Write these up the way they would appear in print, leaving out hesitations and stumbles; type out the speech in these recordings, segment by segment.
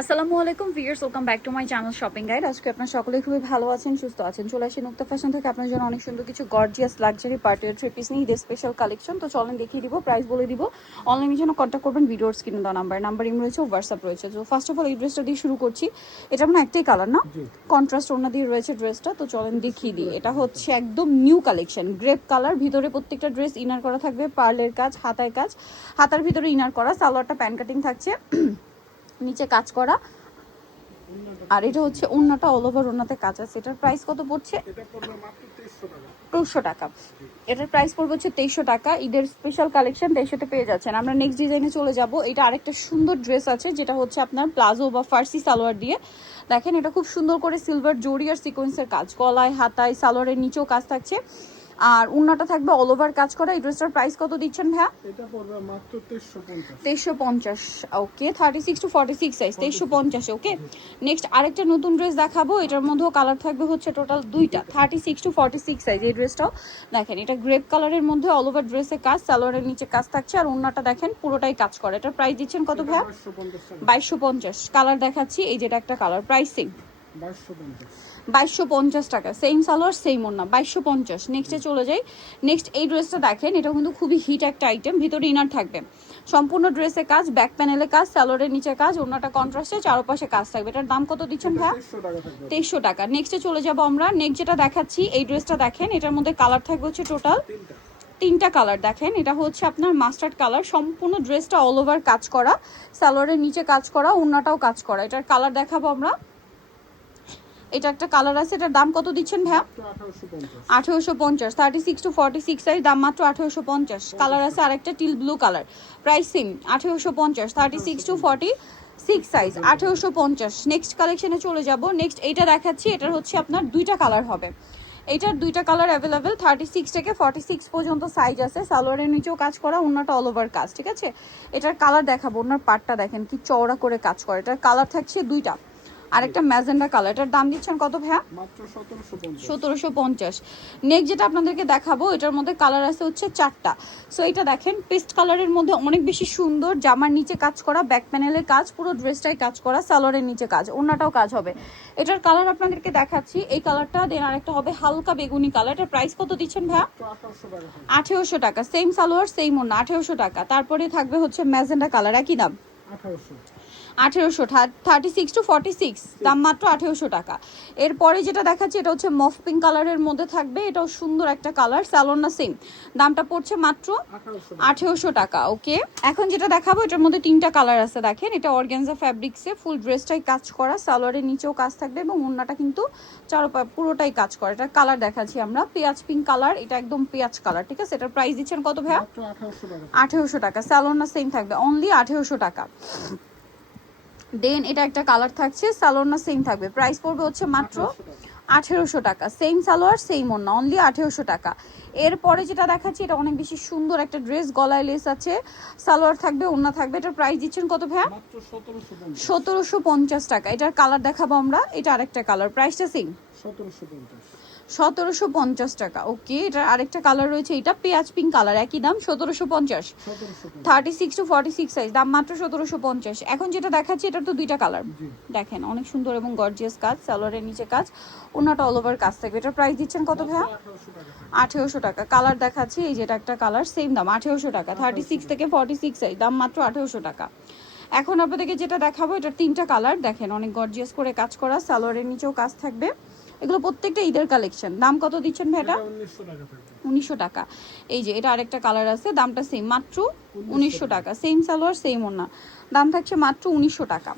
আসসালামু আলাইকুম viewers, welcome back to my channel shopping guide. আজকে আপনারা সকলেই খুবই ভালো আছেন, সুস্থ আছেন। চলে আসি নুক্তা ফ্যাশন থেকে আপনার জন্য অনেক সুন্দর কিছু গর্জিয়াস লাক্সারি পার্টির থ্রি পিস নিয়ে ঈদের স্পেশাল কালেকশন। তো চলেন দেখিয়ে দিব, প্রাইস বলে দিব। অনলাইনের জন্য কন্ট্যাক্ট করবেন, ভিডিওর স্ক্রিনে দেওয়া নাম্বার ইম রয়েছে, হোয়াটসঅ্যাপ রয়েছে। তো ফার্স্ট অফ অল এই ড্রেসটা দিয়ে শুরু করছি। এটা মানে একটাই কালার না, কন্ট্রাস্ট ওড়না দিয়ে রয়েছে ড্রেসটা। তো চলেন দেখিয়ে দিই। এটা হচ্ছে একদম নিউ কালেকশন, গ্রেপ কালার। ভিতরে প্রত্যেকটা ড্রেস ইনার করা থাকবে, পার্লের কাজ, হাতায় কাজ, হাতার ভিতরে ইনার করা। সালোয়ারটা প্যান কাটিং থাকছে, নিচে কাজ করা। আর এটা হচ্ছে ওন্নাটা অল ওভার ওন্নাতে কাজ আছে। এটার প্রাইস কত পড়ছে? 2300 টাকা। এটার প্রাইস পড়বে হচ্ছে 2300 টাকা। ঈদের স্পেশাল কালেকশন 2300-তে পেয়ে যাচ্ছেন। আমরা নেক্সট ডিজাইনে চলে যাব। এটা আরেকটা সুন্দর ড্রেস আছে, যেটা হচ্ছে আপনার প্লাজো বা ফার্সি সালোয়ার দিয়ে। দেখেন এটা খুব সুন্দর করে সিলভার জরি আর সিকোয়েন্সের কাজ, গলায়, হাতায়, সালোয়ারের নিচেও কাজ থাকছে। আর উন্নাটা থাকবে অল ওভার কাজ করা। এই ড্রেসটার প্রাইস কত দিচ্ছেন ভাইয়া? এটা পড়বে মাত্র 2350। 2350, ওকে। 36 টু 46 সাইজ, 2350, ওকে। নেক্সট আরেকটা নতুন ড্রেস দেখাবো। এটার মধ্যেও কালার থাকবে হচ্ছে টোটাল দুইটা, 36 টু 46 সাইজ। এই ড্রেসটাও দেখেন, এটা গ্রেপ কালারের মধ্যে অল ওভার ড্রেসে কাজ, সালোয়ারের নিচে কাজ থাকছে। আর ওন্নাটা দেখেন পুরোটাই কাজ করে। এটার প্রাইস দিচ্ছেন কত ভাইয়া? 2250। কালার দেখাচ্ছি, এই যেটা একটা কালার, প্রাইসিং 2250 টাকা। সেম সালোয়ার সেম ওন্না, 2250। নেক্সটে চলে যাই। নেক্সট এই ড্রেসটা দেখেন, এটা কিন্তু খুবই হিট একটা আইটেম। ভিতরে ইনার থাকবে, সম্পূর্ণ ড্রেসে কাজ, ব্যাক প্যানেলে কাজ, সালোয়ারের নিচে কাজ, ওন্নাটা কন্ট্রাস্টে, চারপাশে কাজ থাকবে। এটার দাম কত দিচ্ছেন ভাইয়া? 2300 টাকা। নেক্সটে চলে যাব আমরা। নেক্সট যেটা দেখাচ্ছি, এই ড্রেসটা দেখেন, এটার মধ্যে কালার থাকবে হচ্ছে টোটাল তিনটা কালার। দেখেন এটা হচ্ছে আপনার মাস্টার্ড কালার। সম্পূর্ণ ড্রেসটা অল ওভার কাজ করা, সালোয়ারের নিচে কাজ করা, ওন্নাটাও কাজ করা। এটার কালার দেখাবো আমরা। এটা একটা কালার আছে, এটার দাম কত দিচ্ছেন ভাইয়া? 1850। 36 টু 46 সাইজ, দাম মাত্র 1850। কালার আছে আরেকটা teal blue colour, price same 1850। 36 to 46 size, 1850। Next কালেকশনে চলে যাব। নেক্সট এইটা দেখাচ্ছি, এটার হচ্ছে আপনার দুইটা কালার হবে। এটার দুইটা কালার অ্যাভেলেবেল, 36 থেকে 46 পর্যন্ত সাইজ আছে। সালোয়ারের নিচেও কাজ করা, ওন্নাটা অল ওভার কাজ, ঠিক আছে। এটার কালার দেখাবো। ওনার পাটটা দেখেন কি চওড়া করে কাজ করে। এটার কালার থাকছে দুইটা। আরেকটা ম্যাজেন্ডা কালার। এটার দাম দিচ্ছেন কত ভাইয়া? মাত্র 1750। 1750। নেক্সট যেটা আপনাদেরকে দেখাবো, এটার মধ্যে কালার আছে হচ্ছে চারটা। সো এটা দেখেন পেস্ট কালারের মধ্যে অনেক বেশি সুন্দর। জামার নিচে কাজ করা, ব্যাক প্যানেলের কাজ, পুরো ড্রেসটাই কাজ করা, সালোয়ারের নিচে কাজ, ওন্নাটাও কাজ হবে। এটার কালার আপনাদেরকে দেখাচ্ছি, এই কালারটা। দেন আরেকটা হবে হালকা বেগুনি কালার। এটার প্রাইস কত দিচ্ছেন ভাইয়া? 1800 টাকা। সেম সালোয়ার সেম ওন্না, 1800 টাকা। তারপরে থাকবে হচ্ছে ম্যাজেন্ডা কালার, একই দাম 1800। 36 টু 46, দাম মাত্র 1800 টাকা। এরপরে যেটা দেখাচ্ছি, এটা হচ্ছে মফ পিঙ্ক কালারের মধ্যে থাকবে। এটাও সুন্দর একটা কালার, স্যালোন না সেম, দামটা পড়ছে মাত্র 1800 টাকা, ওকে। এখন যেটা দেখাবো, এটার মধ্যে তিনটা কালার আছে। দেখেন এটা অর্গানজা ফ্যাব্রিক্সে, ফুল ড্রেসটাই কাজ করা, সালোয়ারের নিচেও কাজ থাকবে এবং ওন্নাটা কিন্তু পুরোটাই কাজ করা। এটার কালার দেখাচ্ছি আমরা, পেঁয়াজ পিঙ্ক কালার। এটা একদম পেঁয়াজ কালার, ঠিক আছে। এটার প্রাইস দিচ্ছেন কত ভাইয়া? 1800 টাকা। স্যালোন না সেম থাকবে, অনলি 1800 টাকা। দেন এটা একটা কালার থাকছে, সালোয়ার না সেম থাকবে, প্রাইস পড়বে হচ্ছে মাত্র 1800 টাকা। সেম সালোয়ার সেম ওন্না, অনলি 1800 টাকা। এরপরে যেটা দেখাচ্ছি, এটা অনেক বেশি সুন্দর একটা ড্রেস, গলায় লেস আছে, সালোয়ার থাকবে, ওন্না থাকবে। এটার প্রাইস দিচ্ছেন কত ভাইয়া? 1750 টাকা। এটার কালার দেখাবো আমরা। এটা আরেকটা কালার, প্রাইসটা সেম 1750 টাকা, ওকে। এটার আরেকটা কালার রয়েছে, এটা পেঁয়াজ পিঙ্ক কালার, একই দাম 1750। 36 টু 46 সাইজ, দাম মাত্র 1750। এখন যেটা দেখাচ্ছি, এটার তো দুইটা কালার। দেখেন অনেক সুন্দর এবং গর্জিয়াস কাজ, সালোয়ারের নিচে কাজ, ওনাটা অল ওভার কাজ থাকবে। এটার প্রাইস দিচ্ছেন কত ভাইয়া? 1800 টাকা। কালার দেখাচ্ছি, এই যেটা একটা কালার, সেম দাম 1800 টাকা। 36 থেকে 46 সাইজ, দাম মাত্র 1800 টাকা। এখন আপনাদেরকে যেটা দেখাবো, এটার তিনটা কালার। দেখেন অনেক গর্জিয়াস করে কাজ করা, সালোয়ারের নিচেও কাজ থাকবে। এগুলো প্রত্যেকটা ঈদের কালেকশন। দাম কত দিচ্ছেন ভাই এটা? 1900 টাকা। এই যে এটা আরেকটা কালার আছে, দামটা সেম, মাত্র 1900 টাকা। সেম সালোয়ার সেম ওন্না, দাম থাকছে মাত্র 1900 টাকা।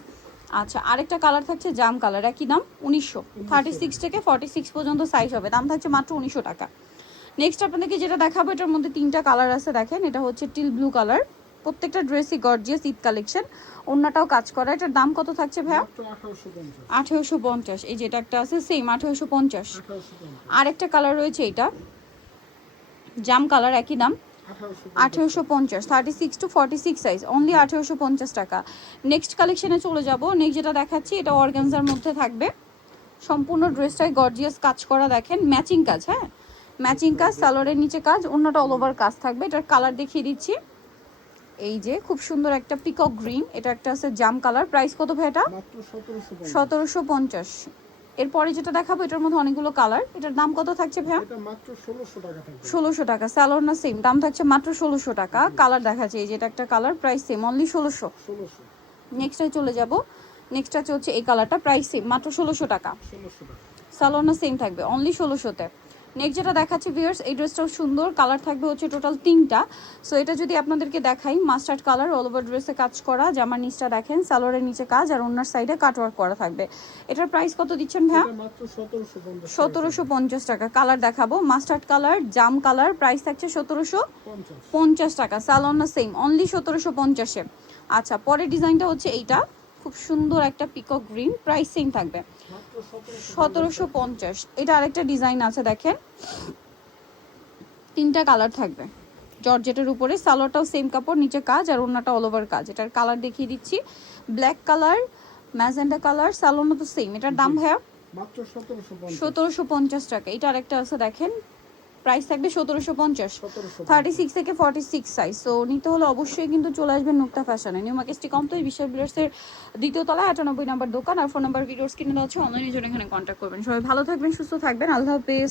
আচ্ছা, আরেকটা কালার থাকছে জাম কালার, একই দাম 1900। 36 থেকে 46 পর্যন্ত সাইজ হবে, দাম থাকছে মাত্র 1900 টাকা। নেক্সট আপনাদেরকে যেটা দেখাবো, এটার মধ্যে তিনটা কালার আছে। দেখেন এটা হচ্ছে টিল ব্লু কালার। প্রত্যেকটা ড্রেসই গর্জিয়াস ঈদ কালেকশন, ওন্নাটাও কাজ করা। এটার দাম কত থাকছে ভাইয়া? 1850। এই যেটা একটা আছে সেম 1850। আরেকটা কালার রয়েছে, এটা জাম কালার, একই দাম 1850। 36 টু 46 সাইজ, অনলি 1850 টাকা। নেক্সট কালেকশনে চলে যাব। নেক্সট যেটা দেখাচ্ছি, এটা অর্গানজার মধ্যে থাকবে, সম্পূর্ণ ড্রেসটাই গর্জিয়াস কাজ করা। দেখেন ম্যাচিং কাজ, হ্যাঁ ম্যাচিং কাজ, সালোয়ারের নিচে কাজ, অন্যটা অল ওভার কাজ থাকবে। এটার কালার দেখিয়ে দিচ্ছি, এই যে খুব সুন্দর একটা পিকক গ্রিন, এটা একটা আছে জাম কালার। প্রাইস কত ভাই এটা? মাত্র 1750। 1750। এরপরে যেটা দেখাবো এটার মধ্যে অনেকগুলো কালার, এটার দাম কত থাকছে ভাইয়া? এটা মাত্র 1600 টাকা থাকবে। 1600 টাকা। স্যালোর না সেম দাম থাকছে মাত্র 1600 টাকা। কালার দেখাচ্ছে এই যে এটা একটা কালার, প্রাইস সেম অনলি 1600। 1600। নেক্সটে চলে যাব। নেক্সট আছে হচ্ছে এই কালারটা, প্রাইস সেম মাত্র 1600 টাকা। 1600 টাকা। স্যালোর না সেম থাকবে অনলি 1600-তে। নেক্সট যেটা দেখাচ্ছি ভিউয়ার্স, এই ড্রেসটাও সুন্দর, কালার থাকবে হচ্ছে টোটাল 3টা। সো এটা যদি আপনাদেরকে দেখাই, মাস্টার্ড কালার, অল ওভার ড্রেসে কাজ করা, জামার নিচটা দেখেন সালোয়ারের নিচে কাজ আর ওনার সাইডে কাটওয়ার্ক করা থাকবে। এটার প্রাইস কত দিচ্ছেন ভাইয়া? এটা মাত্র 1750। 1750 টাকা। কালার দেখাবো, মাস্টার্ড কালার, জাম কালার, প্রাইস থাকছে 50। 1750 টাকা। সালোয়ার না সেম অনলি 1750-এ। আচ্ছা, পরের ডিজাইনটা হচ্ছে এইটা, খুব সুন্দর একটা পিকক গ্রিন, প্রাইস সেম থাকবে মাত্র 1750। এটা আরেকটা ডিজাইন আছে দেখেন, 3টা কালার থাকবে জর্জেটের উপরে, সালোয়ারটাও সেম কাপড়, নিচে কাজ আর ওড়নাটা অল ওভার কাজ। এটার কালার দেখিয়ে দিচ্ছি, ব্ল্যাক কালার, ম্যাজেন্ডা কালার, সালোয়ারটা তো সেম। এটার দাম ভাইয়া মাত্র 1750। 1750 টাকা। এটা আরেকটা আছে দেখেন, প্রাইস থাকবে 1750। 1750। 36 থেকে 46 সাইজ। সো নিতে হলে অবশ্যই কিন্তু চলে আসবেন নুক্তা ফ্যাশনে, নিউ মার্কেট কমপ্লেক্স, বিশাল বিল্ডার্সের দ্বিতীয় তলায় 98 নাম্বার দোকান। আর ফোন নাম্বার ভিডিওস কিনে দেওয়া হচ্ছে, অনলাইনের জন্য এখানে কন্ট্যাক্ট করবেন। সবাই ভালো থাকবেন, সুস্থ থাকবেন, আল্লাহ হাফেজ।